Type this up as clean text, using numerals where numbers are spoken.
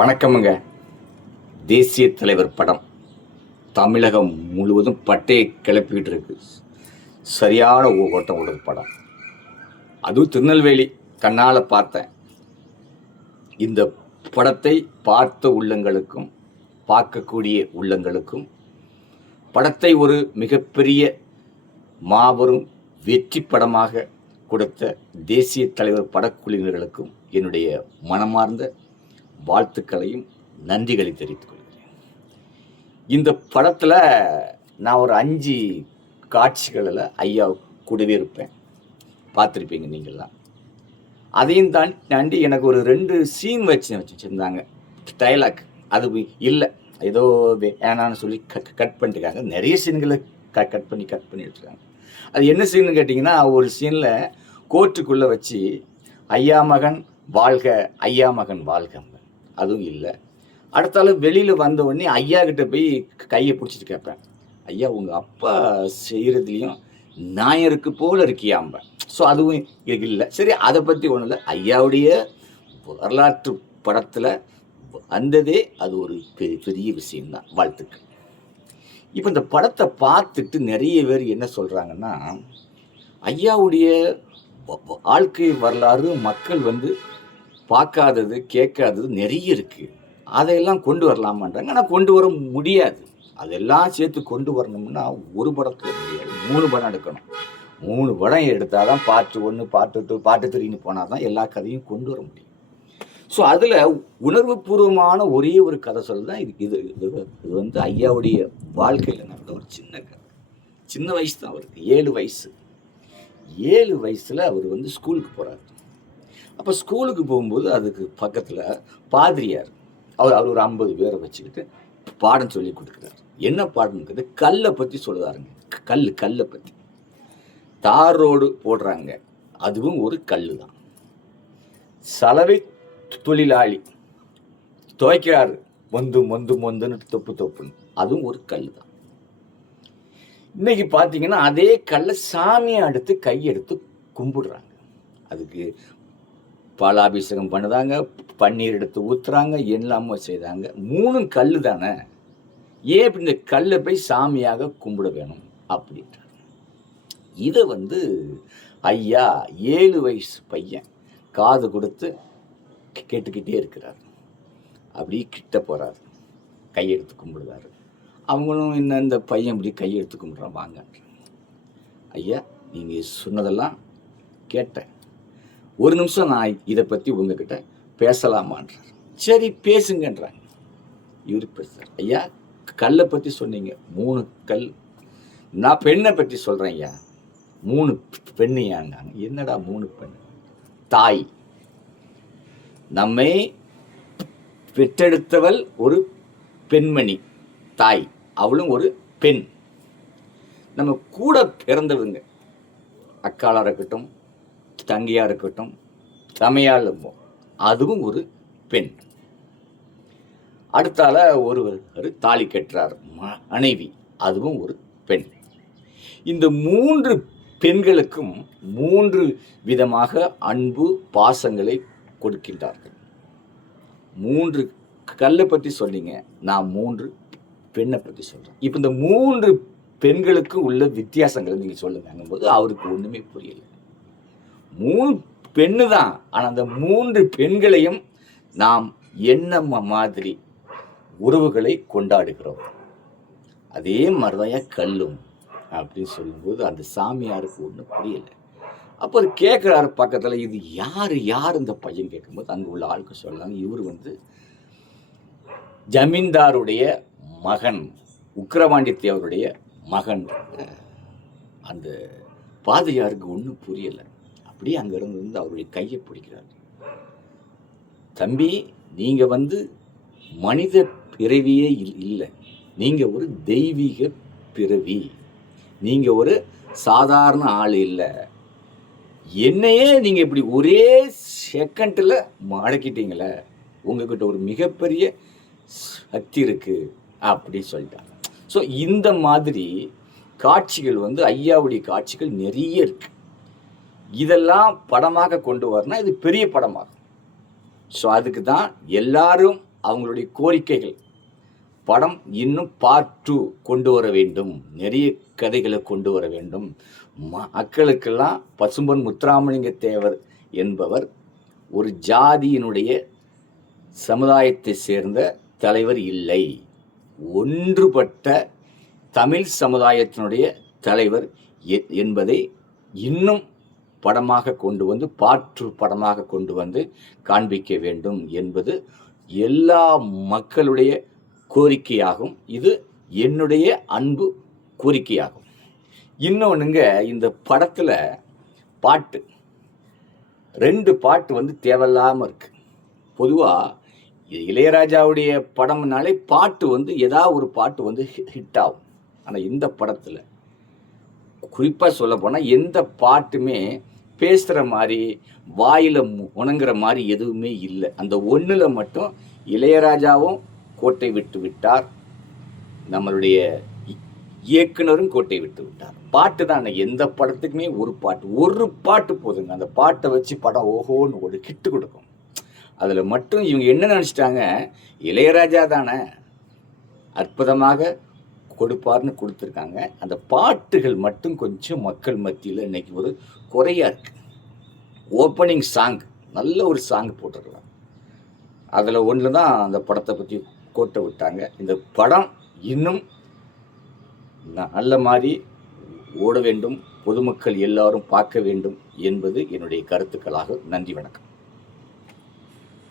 வணக்கமுங்க. தேசிய தலைவர் படம் தமிழகம் முழுவதும் பட்டையை கிளப்பிக்கிட்டு இருக்கு. சரியான ஓட்டம் ஓடுது படம். அதுவும் திருநெல்வேலி கண்ணால் பார்த்தேன். இந்த படத்தை பார்த்த உள்ளங்களுக்கும் பார்க்கக்கூடிய உள்ளங்களுக்கும் படத்தை ஒரு மிகப்பெரிய மாபெரும் வெற்றி படமாக கொடுத்த தேசிய தலைவர் படக்குழுவினர்களுக்கும் என்னுடைய மனமார்ந்த வாழ்த்துக்களையும் நன்றிகளை தெரிவித்துக் கொள்கிறேன். இந்த படத்தில் நான் ஒரு 5 காட்சிகளில் ஐயா கூடவே இருப்பேன். பார்த்துருப்பீங்க நீங்கள்லாம். அதையும் தாண்டி எனக்கு ஒரு 2 சீன் வச்சுருந்தாங்க. டைலாக் அது இல்லை, ஏதோ வேணான்னு சொல்லி கட் பண்ணிட்டுருக்காங்க. நிறைய சீன்களை கட் பண்ணி எடுத்துருக்காங்க. அது என்ன சீன்னு கேட்டிங்கன்னா, ஒரு சீனில் கோர்ட்டுக்குள்ளே வச்சு ஐயா மகன் வாழ்க, ஐயா மகன் வாழ்க, அதுவும் இல்லை. அடுத்தால வெளியில் வந்த உடனே ஐயா கிட்ட போய் கையை பிடிச்சிட்டு கேட்பேன், ஐயா உங்கள் அப்பா செய்கிறதுலையும் நாயருக்கு போல் இருக்கியாம்ப. ஸோ அதுவும் இல்லை. சரி, அதை பற்றி ஒன்றும் இல்லை. ஐயாவுடைய வரலாற்று படத்தில் வந்ததே அது ஒரு பெரிய விஷயம்தான். வாழ்த்துக்கள். இப்போ இந்த படத்தை பார்த்துட்டு நிறைய பேர் என்ன சொல்கிறாங்கன்னா, ஐயாவுடைய வாழ்க்கை வரலாறு மக்கள் பார்க்காதது கேட்காதது நிறைய இருக்குது, அதையெல்லாம் கொண்டு வரலாமான்றாங்க. ஆனால் கொண்டு வர முடியாது. அதெல்லாம் சேர்த்து கொண்டு வரணும்னா ஒரு படத்தில் முடியாது, 3 படம் எடுக்கணும். 3 படம் எடுத்தால் தான் பார்ட் 1, பார்ட் 2, பார்ட் 3ன்னு போனால் தான் எல்லா கதையும் கொண்டு வர முடியும். ஸோ அதில் உணர்வுபூர்வமான ஒரே ஒரு கதை சொல்லு தான் இது ஐயாவுடைய வாழ்க்கையில் நடந்த ஒரு சின்ன கதை. சின்ன வயசு தான் அவருக்கு, 7 வயசு. 7 வயசில் அவர் ஸ்கூலுக்கு போகிறார். அப்போ ஸ்கூலுக்கு போகும்போது அதுக்கு பக்கத்தில் பாதிரியார் அவர் ஒரு 50 பேரை வச்சுக்கிட்டு பாடம் சொல்லி கொடுக்குறாரு. என்ன பாடம்ங்கிறது கல்லை பற்றி சொல்லுதாருங்க. கல்லை பற்றி. தார் ரோடு போடுறாங்க, அதுவும் ஒரு கல் தான். சலவை தொழிலாளி துவைக்கிறாரு, மொந்துன்னு தொப்புன்னு, அதுவும் ஒரு கல் தான். இன்னைக்கு பார்த்தீங்கன்னா அதே கல்லை சாமியை அடுத்து கையெடுத்து கும்பிடுறாங்க. அதுக்கு பாலாபிஷேகம் பண்ணுதாங்க, பன்னீர் எடுத்து ஊற்றுறாங்க, எல்லாமே செய்தாங்க. 3 கல் தானே, ஏன் இப்படி இந்த கல்லை போய் சாமியாக கும்பிட வேணும் அப்படின்றாங்க. இதை ஐயா 7 வயசு பையன் காது கொடுத்து கேட்டுக்கிட்டே இருக்கிறார். அப்படி கிட்ட போகிறார், கையெடுத்து கும்பிடுறாரு. அவங்களும் இன்னும் இந்த பையன் இப்படி கையெடுத்து கும்பிட்றான், வாங்க ஐயா நீங்கள் சொன்னதெல்லாம் கேட்டேன், ஒரு நிமிஷம் நான் இதை பற்றி உங்ககிட்ட பேசலாமான்றார். சரி பேசுங்கன்றாங்க. இவர் பேசுகிறார், ஐயா கல்லை பற்றி சொன்னீங்க, 3 கல். நான் பெண்ணை பற்றி சொல்கிறேன் ஐயா, 3 பெண்ணையாங்க. என்னடா 3 பெண்? தாய், நம்மை பெற்றெடுத்தவள் ஒரு பெண்மணி தாய், அவளும் ஒரு பெண். நம்ம கூட பிறந்தவங்க, அக்காளாக இருக்கட்டும், தங்கையாக இருக்கட்டும், தமையால், அதுவும் ஒரு பெண். அடுத்தால ஒருவர் தாலி கட்டுறார், மனைவி, அதுவும் ஒரு பெண். இந்த 3 பெண்களுக்கும் 3 விதமாக அன்பு பாசங்களை கொடுக்கின்றார்கள். 3 கல்லை பற்றி சொன்னீங்க, நான் 3 பெண்ணை பற்றி சொல்கிறேன். இப்போ இந்த 3 பெண்களுக்கு உள்ள வித்தியாசங்களை நீங்கள் சொல்லுங்க போது அவருக்கு ஒன்றுமே புரியலை. 3 பெண்ணு தான், ஆனால் அந்த 3 பெண்களையும் நாம் என்ன மாதிரி உறவுகளை கொண்டாடுகிறோம், அதே மாதிரிதான் கல்லும் அப்படின்னு சொல்லும்போது அந்த சாமியாருக்கு ஒன்றும் புரியலை. அப்போ அது கேட்குறாரு பக்கத்தில், இது யார் இந்த பையன் கேட்கும்போது அங்கே உள்ள ஆளுக்கு சொல்லலாம், இவர் ஜமீன்தாருடைய மகன், உக்கிரவாண்டி தேவருடைய மகன். அந்த பாதிரியாருக்கு ஒன்றும் புரியலை. அப்படியே அங்கிருந்து அவருடைய கையை பிடிக்கிறார். தம்பி, நீங்கள் மனித பிறவியே இல்லை, நீங்கள் ஒரு தெய்வீக பிறவி, நீங்கள் ஒரு சாதாரண ஆள் இல்லை. என்னையே நீங்கள் இப்படி ஒரே செகண்டில் மடக்கிட்டீங்களே, உங்ககிட்ட ஒரு மிகப்பெரிய சக்தி இருக்குது அப்படின்னு சொல்லிட்டாங்க. ஸோ இந்த மாதிரி காட்சிகள் ஐயாவுடைய காட்சிகள் நிறைய இருக்கு. இதெல்லாம் படமாக கொண்டு வரணும், இது பெரிய படமாகும். ஸோ அதுக்கு தான் எல்லாரும் அவங்களுடைய கோரிக்கைகள். படம் இன்னும் பார்ட் 2 கொண்டு வர வேண்டும், நிறைய கதைகளை கொண்டு வர வேண்டும். மக்களுக்கெல்லாம் பசும்பொன் முத்துராமலிங்க தேவர் என்பவர் ஒரு ஜாதியினுடைய சமுதாயத்தை சேர்ந்த தலைவர் இல்லை, ஒன்றுபட்ட தமிழ் சமுதாயத்தினுடைய தலைவர் என்பதை இன்னும் படமாக கொண்டு வந்து, பார்ட் 2 படமாக கொண்டு வந்து காண்பிக்க வேண்டும் என்பது எல்லா மக்களுடைய கோரிக்கையாகும். இது என்னுடைய அன்பு கோரிக்கையாகும். இன்னொன்றுங்க, இந்த படத்தில் பாட்டு 2 பாட்டு வந்து தேவையில்லாமல் இருக்கு. பொதுவாக இளையராஜாவுடைய படம்னாலே பாட்டு வந்து ஏதாவது ஒரு பாட்டு வந்து ஹிட் ஆகும். ஆனால் இந்த படத்தில் குறிப்பாக சொல்ல போனால் எந்த பாட்டுமே பேசுகிற மாதிரி, வாயில் உணங்குற மாதிரி எதுவுமே இல்லை. அந்த ஒன்றில் மட்டும் இளையராஜாவும் கோட்டை விட்டு விட்டார், நம்மளுடைய இயக்குனரும் கோட்டை விட்டு விட்டார். பாட்டு தான் எந்த படத்துக்குமே ஒரு பாட்டு போதுங்க. அந்த பாட்டை வச்சு படம் ஓஹோன்னு ஒரு கிட்டு கொடுக்கும். அதில் மட்டும் இவங்க என்ன நினச்சிட்டாங்க, இளையராஜா தானே அற்புதமாக கொடுப்பார்னு கொடுத்துருக்காங்க. அந்த பாட்டுகள் மட்டும் கொஞ்சம் மக்கள் மத்தியில் இன்னைக்கு ஒரு குறையாக இருக்குது. ஓப்பனிங் சாங் நல்ல ஒரு சாங் போட்டிருக்கலாம், அதில் ஒன்று தான் அந்த படத்தை பற்றி கோட்டை விட்டாங்க. இந்த படம் இன்னும் நல்ல மாதிரி ஓட வேண்டும், பொதுமக்கள் எல்லாரும் பார்க்க வேண்டும் என்பது என்னுடைய கருத்துக்களாக. நன்றி, வணக்கம்.